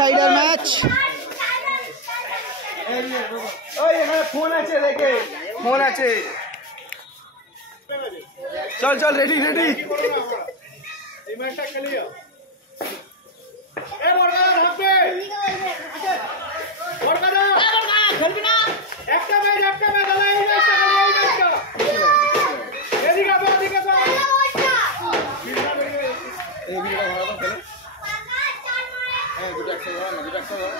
Cider match. ওই এখানে phone আছে, দেখে ফোন আছে। চল চল, রেডি রেডি। এই ম্যাচটা খেলিও। এ বড়গা ভাববে। বড়গা খেলবি না। একটা ম্যাচ দাদা, এই ম্যাচটা খেলি, এই ম্যাচটা। এদিকে তো ওদিকে তো। এই ভিডিওটা ভালো করে খেলে। হ্যাঁ, দুটো একসাথে ধরো না, দুটো একসাথে ধরো।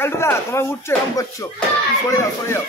কালটুদা তোমার উঠছো, এরকম করছো, সরে যাও সরে যাও।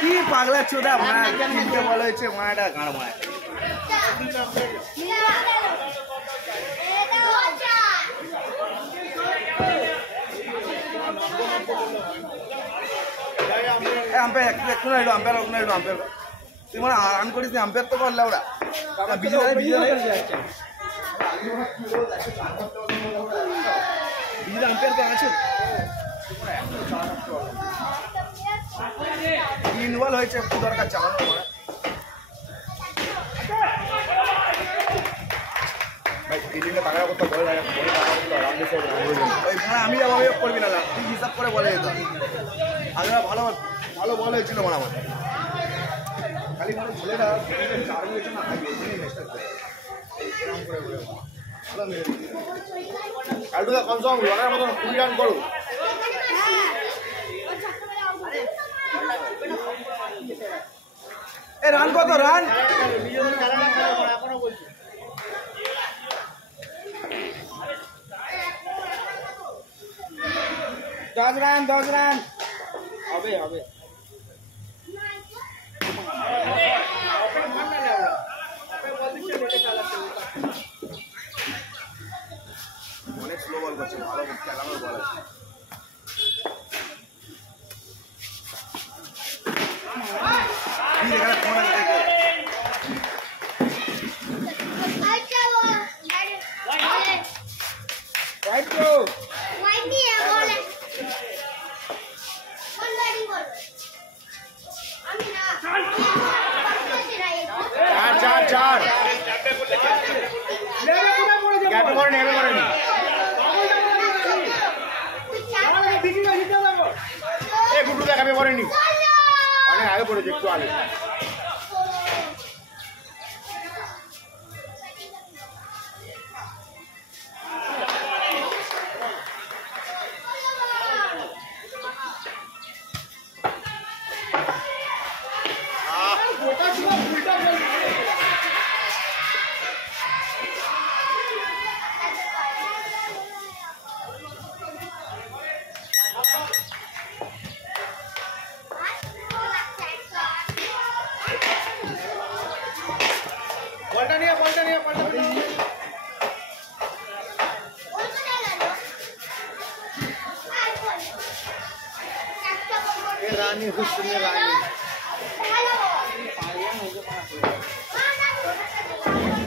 কি পাগলা চোদা মা, তিনটে বল হয়েছে, মাটা গাঁড় মায়। আম্পায়ার একটু না, একটু আম্পায়ার হোক না, একটু আম্পায়ার। তুই মানে রান করিস, আম্পায়ার তো করলে ওরা বিজয় আম্পায়ার তো আছে। ইনভলভ হয়েছে, দরকার চালানো পড়ে। আমি করবি না, তুই হিসাব করে বলে যেত। আগে ভালো ভালো বল হয়েছিল আমার খালি ছেলেটা চার হয়েছে না, কালটুদা কনফার্ম লড়ার মতন 20 রান করো। এ রান কত রান? 10 রান, 10 রান হবে হবে। অনেক স্লো বল করছে, ভালো খেলানোর বল আছে। পড়েনি, অনেক আগে পড়েছে, একটু আগে। रानी हुस्न रानी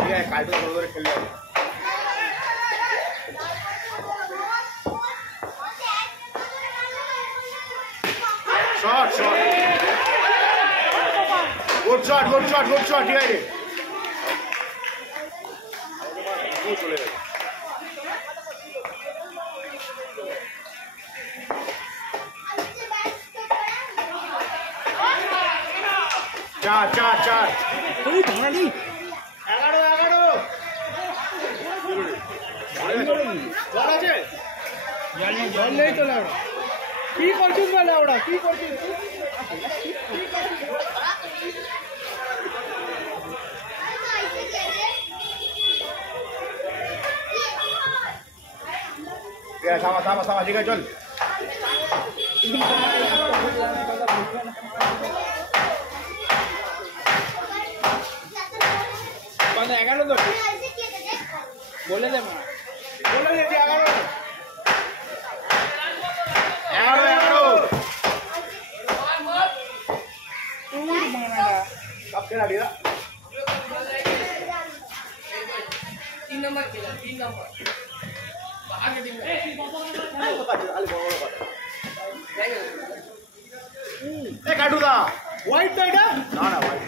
ये कार्टून बरोबर खेळले shot shot good shot good shot good shot ये रे वो चले गए चार चार चार कोई भाड़ा नहीं 11 বল আছে জল নেই তো লাউড়া কি করছিস বলে লাউড়া কি করছিস ya sama sama sama juga Jol Banda 11 তো বলে দে মা বলে দে 11 कब खेला दिया 3 नंबर खेला 3 नंबर आगे टीम এ কাটুদা হোয়াইট তো এটা না না ভাই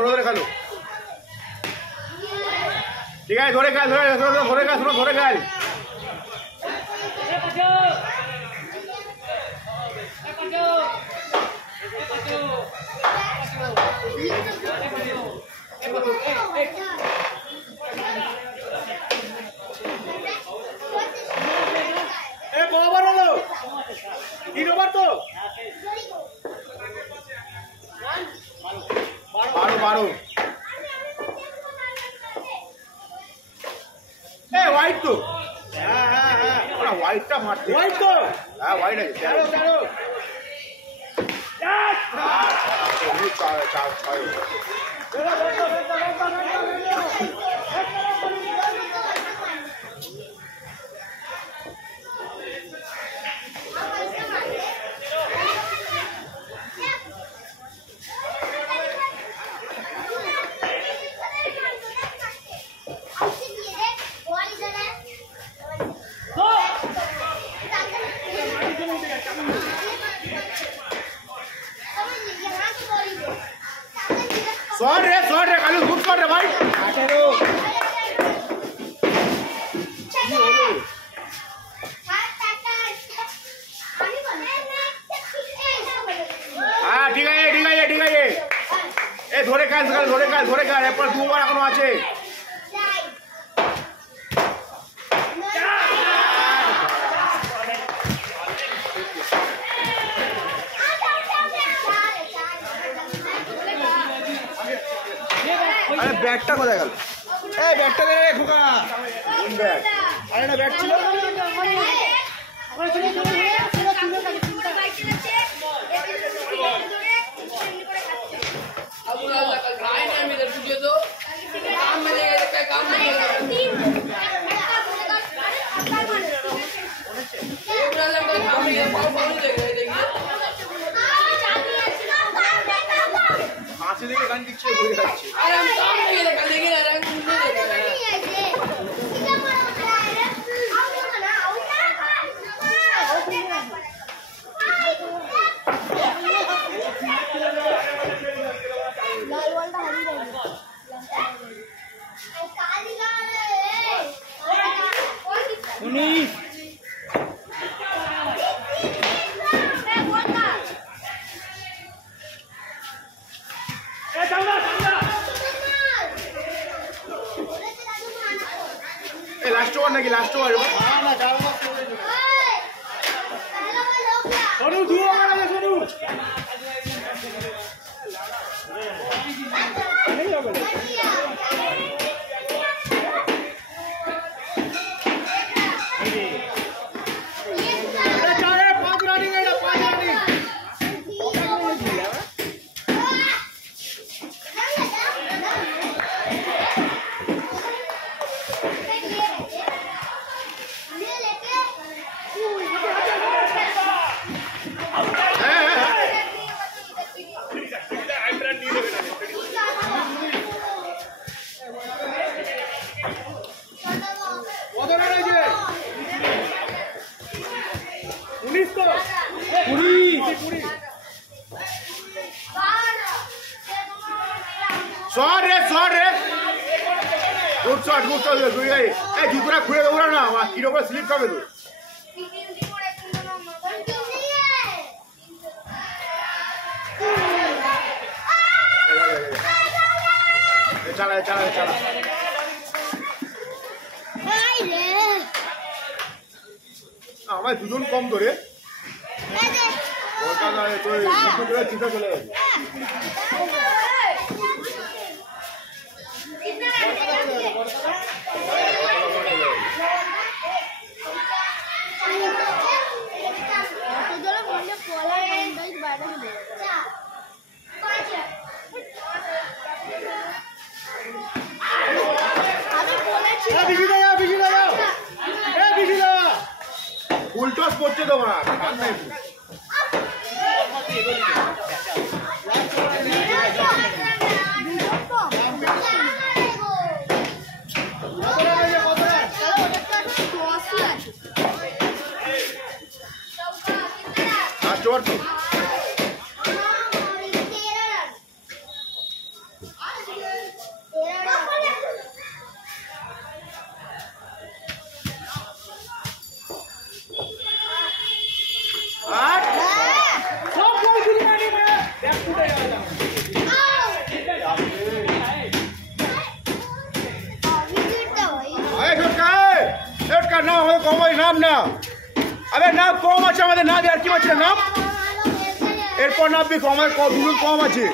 ধরে খালো ঠিক আছে ধরে খাল ধরে খাল শোনো ধরে খাল কবার হলো 3 ওভার তো 12 এ হোয়াইট তো হ্যাঁ ওরা হোয়াইটটা মারছে হোয়াইট তো হ্যাঁ হোয়াইট আছে চলো शॉट रे कालू गुड शॉट रे भाई 18 हां ठीक है ए ধরে কাজ এরপর দুবার এখনো আছে আরে ব্যাটটা কোথায় গেল এই ব্যাটটা দে রে খোকা কোন ব্যাট আরে না ব্যাট ছিল হাসি দেখে গান দিচ্ছে ঘুরে যাচ্ছে আরে আমি সামনে গেলে গান দেখে না রং মুছে लाल वाला हरी रहेगी काली लाल है 19 लास्ट ओवर नाকি लास्ट ओवर हां ना चार ओवर सोनू 2 ओवर है सोनू नहीं होगा अरे चारे 5 रनिंग है 5 रनिंग शॉट रे गुड शॉट দুই গাই এই জুতোটা খুলে দেবো না কি রকম স্লিপ খাবে তো চালা আমার দুজন কম ধরে চিন্তা চলে গেছে ফুল টস করছে তো না আর চোর তো सब बॉल बिरयानी में बैक फुट जाएगा का नाम हो कौन नाम ना अबे नाम कम আছে আমাদের না আর কি আছে নাম এরপর নাম বি কম দুটো কম আছে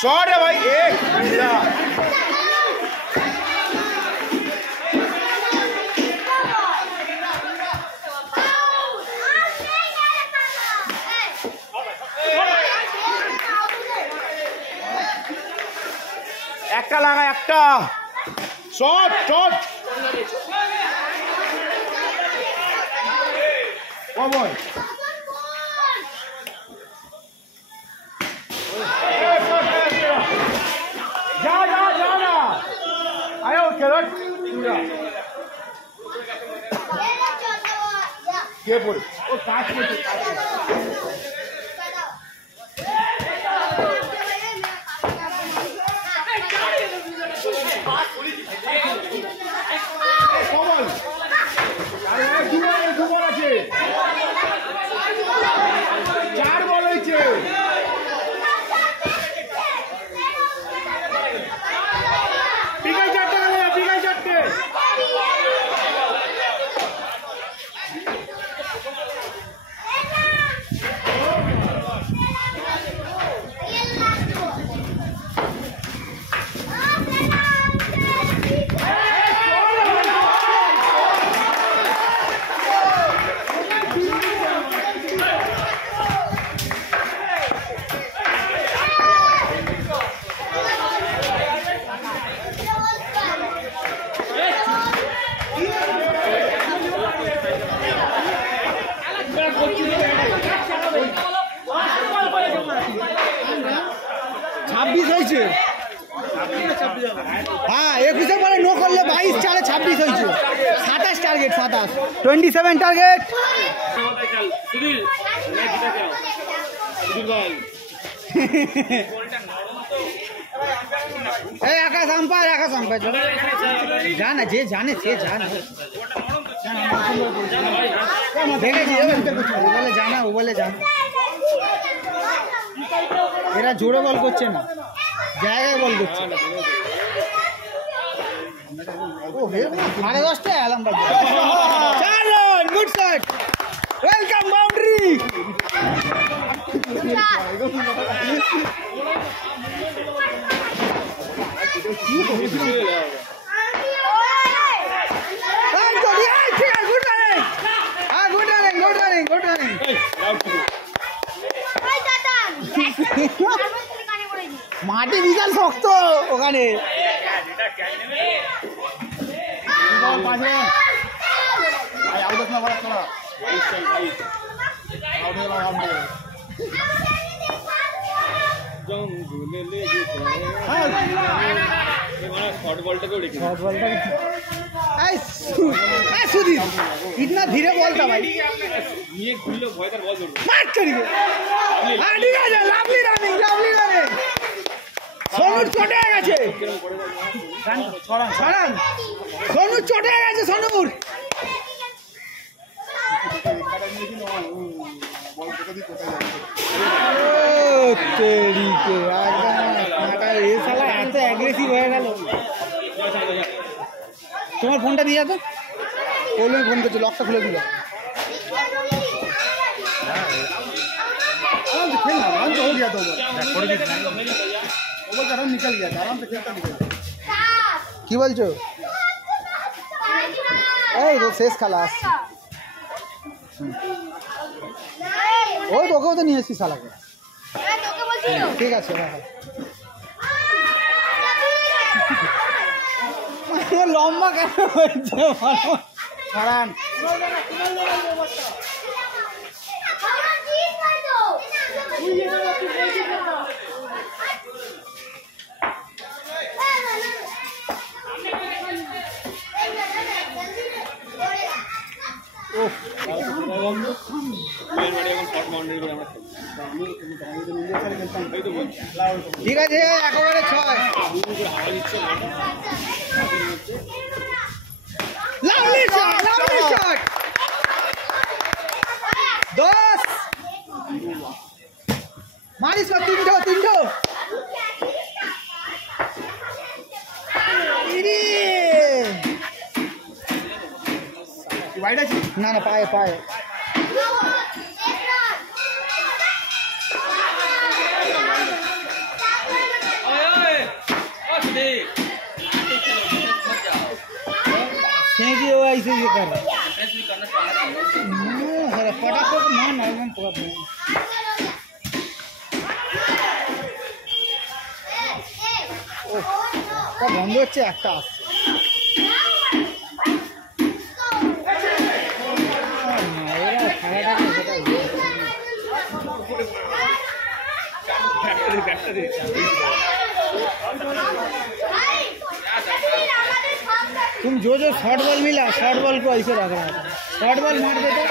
शॉट है भाई एक একটা লাগা একটা শট শট ও বল जा जा जा ना आयो खेलो पूरा ये बोल ओ काट में বল আরে দু বল আছে চার বল হইছে বিকাল 4টা গেল বিকাল 4টে हाँ 21 पर नो कर ले 22 4 26 হয়েছে 27 টার্গেট 27 টার্গেট सुधीर मैं जीता क्या सुधीर भाई ए आकाश अंपायर जाना जे जाने से जाना देखे जी बोले जाना वो बोले जाना এরা জোরে বল করছে না জায়গায় বল করছে ও হে 10:30 অ্যালার্ম বাজছে চার run good shot welcome boundary মাটি বিশাল শক্ত ওখানে सुधीर इतना धीरे बोलता भाई मार करिए लाभली रनिंग सोनू चोटे গেছে ছড়ান সোনু চোটে গেছে সোনুর तेरी के ये साला এত অ্যাগ্রেসিভ হয়ে গেল তোমার ফোনটা দিয়ে তো ওলে ফোন করছে লকটা খুলে দিল आराम से खेलना आराम से हो गया तो ओवर का रन निकल गया आराम से खेलता निकल की बोलছো এই রে শেষ খালাস ওই তোকেও তো নিয়ে এসেছি শালাকে তোকে বলছিল ঠিক আছে রাখো কেন হচ্ছে হারান ঠিক আছে একেবারে 6 লাভলি শট 10 মারিস কর 3 ইরে ওয়াইড আছে না না পায়ে फेंकी हुआ ऐसे ये कर रहा है फटाक को ना एकदम पूरा ও বন্ধ হচ্ছে একটা আসছে এরা খেলাটাকে সেটা तुम जो शॉर्ट बॉल मिला शॉर्ट बॉल को ऐसे रख रहा है शॉर्ट बॉल मार देता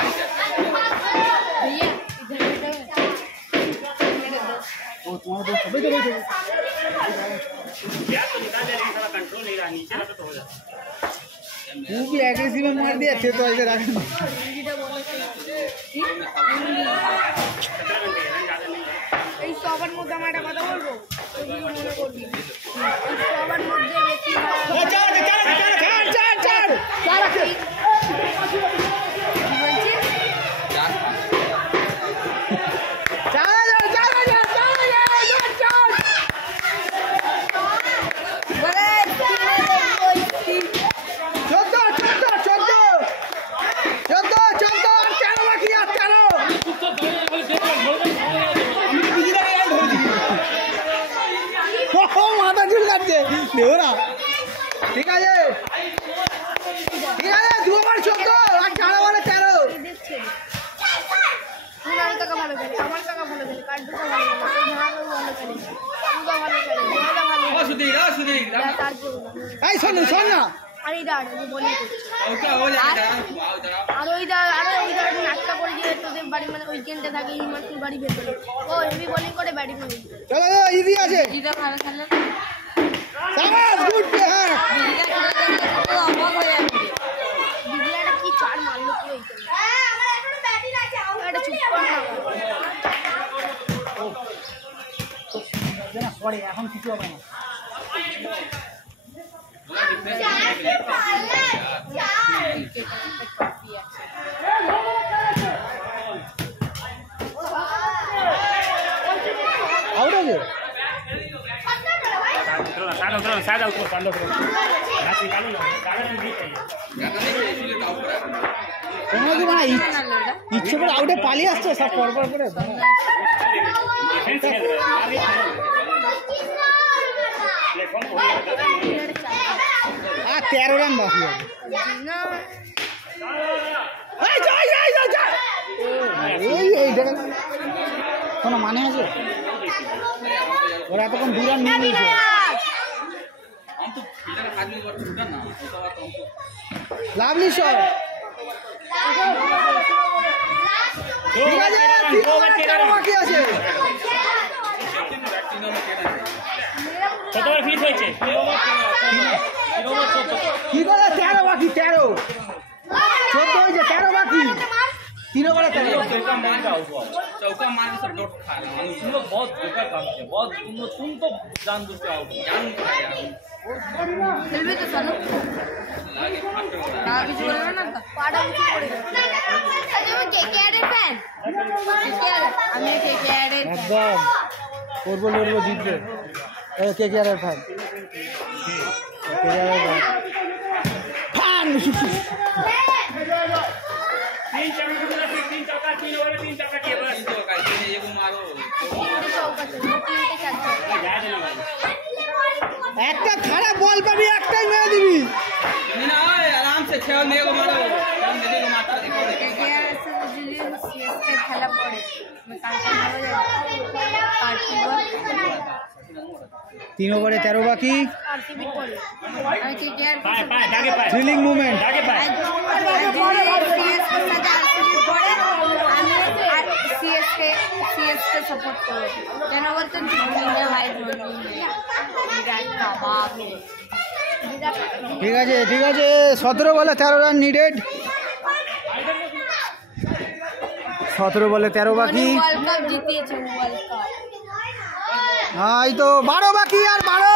तू भी एग्रेसिव में मार दिया थे तो ऐसे रख সবার মধ্যে আমার একটা কথা বলবো মনে করবি সবার মধ্যে বেশি माथा झुलकाচ্ছে দেখো না ঠিক আছে 2 বার 14 আর 4 বারে 13 আমার কাকা ভালো খেলে আমার কাকা ভালো খেলে কার দুটো ভালো খেলে ভালো খেলে দুটো ভালো খেলে দুটো ভালো ও সুধীর এই শোন না আর এই দাঁড় আমি বলি আর ওই দাঁড় নাটকা করে দিয়ে তোদের বাড়ি মানে উইকেন্ডে থাকে এই মাঠের বাড়ি ভেতরে ও হেভি বোলিং করে ব্যাটিং করে চলো ইজি আছে দিদা ভালো খেলে সাবাস গুড প্লে হ্যাঁ তো অবাক হয়ে যাবে দিদিয়াটা কি চার মারলো পুরো উইকেন্ডে হ্যাঁ আমার এখনো ব্যাটিং আছে এটা চুপ কর না পরে এখন কিছু হবে না आउट हो गए তোমার কি মানে ইচ্ছে করে আউটে পালিয়ে আসছো সব পরপর করে আর 13 রান বাকি আছে না এইটা কোনো মানে আছে ওরা এতক্ষণ 2 রান নিয়ে নিয়েছে লাভলি শট ঠিক আছে 3 বাকি আছে কতবার ফিনিশ হয়েছে কি করে 13 বাকি 13 14 হয়েছে 13 বাকি 3 ओवर 13 चौका मार के सब डॉट खा रहे हैं तुम लोग बहुत बेकार काम किया बहुत तुम तो जान बुझ के आउट जान খেলবে তো চলো না কিছু বলবে না তো পাড়া কিছু করে তুমি কেকেআর এর ফ্যান আমি কেকেআর এর একদম করবো লড়বো জিতবে কেকেআর এর ফ্যান কেকেআর এর ফ্যান तीन चौका 3 ओवर में 3 चौका किया बस चौका ये को मारो একটা খারাপ বল পাবি একটাই মেরে দিবি ना ছেড়ে নিয়ে মারো ছেড়ে নিয়ে মারতে দেখো কেকেআর এসে যদি সিএসকে খেলা পড়ে কালকে ভালো যাবে 3 ওভারে 13 বাকি। আরসিবি পড়ে আমি KKR thrilling movement. CSK support करो যেন বলতেন ইন্ডিয়া ভাই বিরাট কাবাব ঠিক আছে 17 বলে 13 রান নিডেড। 17 বলে 13 বাকি। ওয়ার্ল্ড কাপ জিতিয়েছে ওয়ার্ল্ড কাপ। এই তো 12 বাকি আর 12।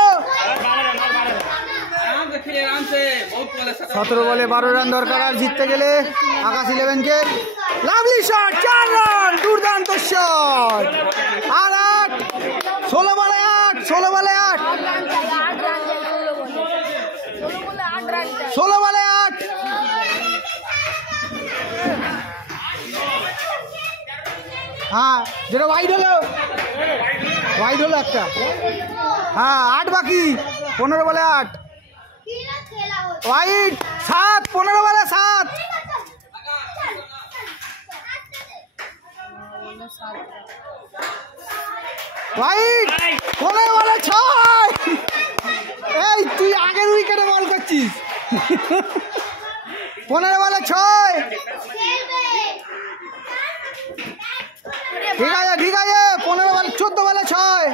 17 বলে 12 রান দরকার আর জিততে গেলে আকাশ 11 কে লাভলি শট 4 রান দুর্দান্ত শট। আর 8 16 বলে 8 16 বলে 8 16 বলে 8। হ্যাঁ যেটা ওয়াইড হলো একটা। হ্যাঁ 8 বাকি 15 বলে 8 ওয়াইড 7 15 বলে 7 ওয়াইড 15 বলে 6। এই তুই আগের উইকেটে বল করছিস। 15 বলে 6। ঠিক আছে 15 বলে 14 বলে 6।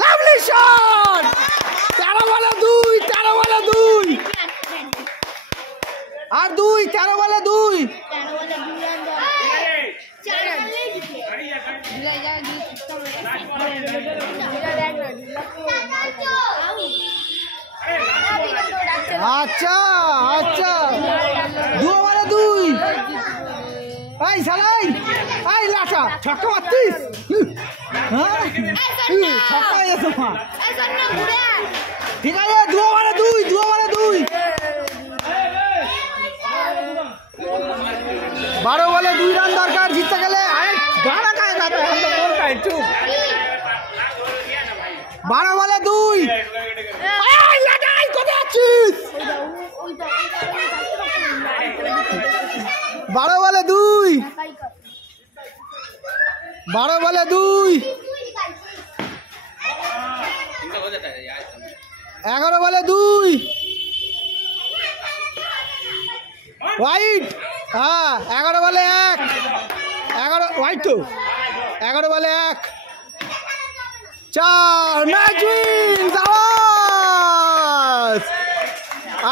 লাভলি শট 13 বলে 2 13 বলে 2 আর 2 13 বলে 2। আচ্ছা 2 বলে 2। এই সালাই এই লাটা ছক্কা মারছিস। হ্যাঁ ছক্কা এসো মা। ঠিক আছে 2 বলে 2 12 বলে 2 রান দরকার জিততে গেলে। আরে গানা কায় গাতা हम तो बोल रहा है चुप। 12 বলে 2। এই লাটাই কোথায় আছিস। 12 বলে 2 12 বলে 2 11 বলে 2 হোয়াইট। হ্যাঁ 11 বলে 1 11 হোয়াইট তো 11 বলে 1 4 ম্যাচ উইন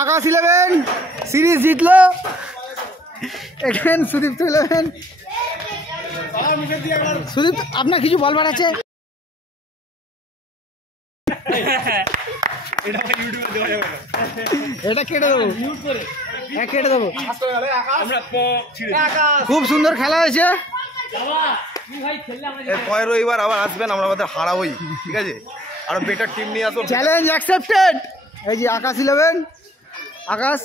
আকাশ 11 সিরিজ জিতলো। এখানে সুদীপ্ত 11। সুদীপ আপনার কিছু বলবার আছে। এটা কেটে দেবো কেটে দেবো। খুব সুন্দর খেলা হয়েছে। এর রবিবার আবার আসবেন, আমরা আমাদের হারাবোই। ঠিক আছে, আরো বেটার টিম নিয়ে আসো। Challenge accepted. এই যে আকাশ 11। আকাশ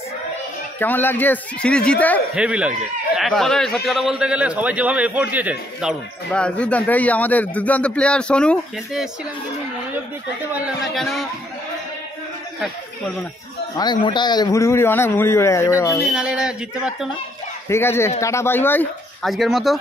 কেমন লাগছে সিরিজ জিতে? হেভি লাগছে। এক কথায় সত্যি কথা বলতে গেলে সবাই যেভাবে এফোর্ট দিয়েছে দারুণ। বাহ দুর্দান্ত। এই আমাদের দুর্দান্ত প্লেয়ার সোনু। খেলতে এসেছিলাম কিন্তু মনোযোগ দিয়ে খেলতে পারলাম না কেন বলবো না। অনেক মোটা হয়ে গেছে, ভুড়ি অনেক ভুড়ি হয়ে গেছে। নাহলে এরা জিততে পারতো না। ঠিক আছে, টাটা বাই বাই আজকের মতো।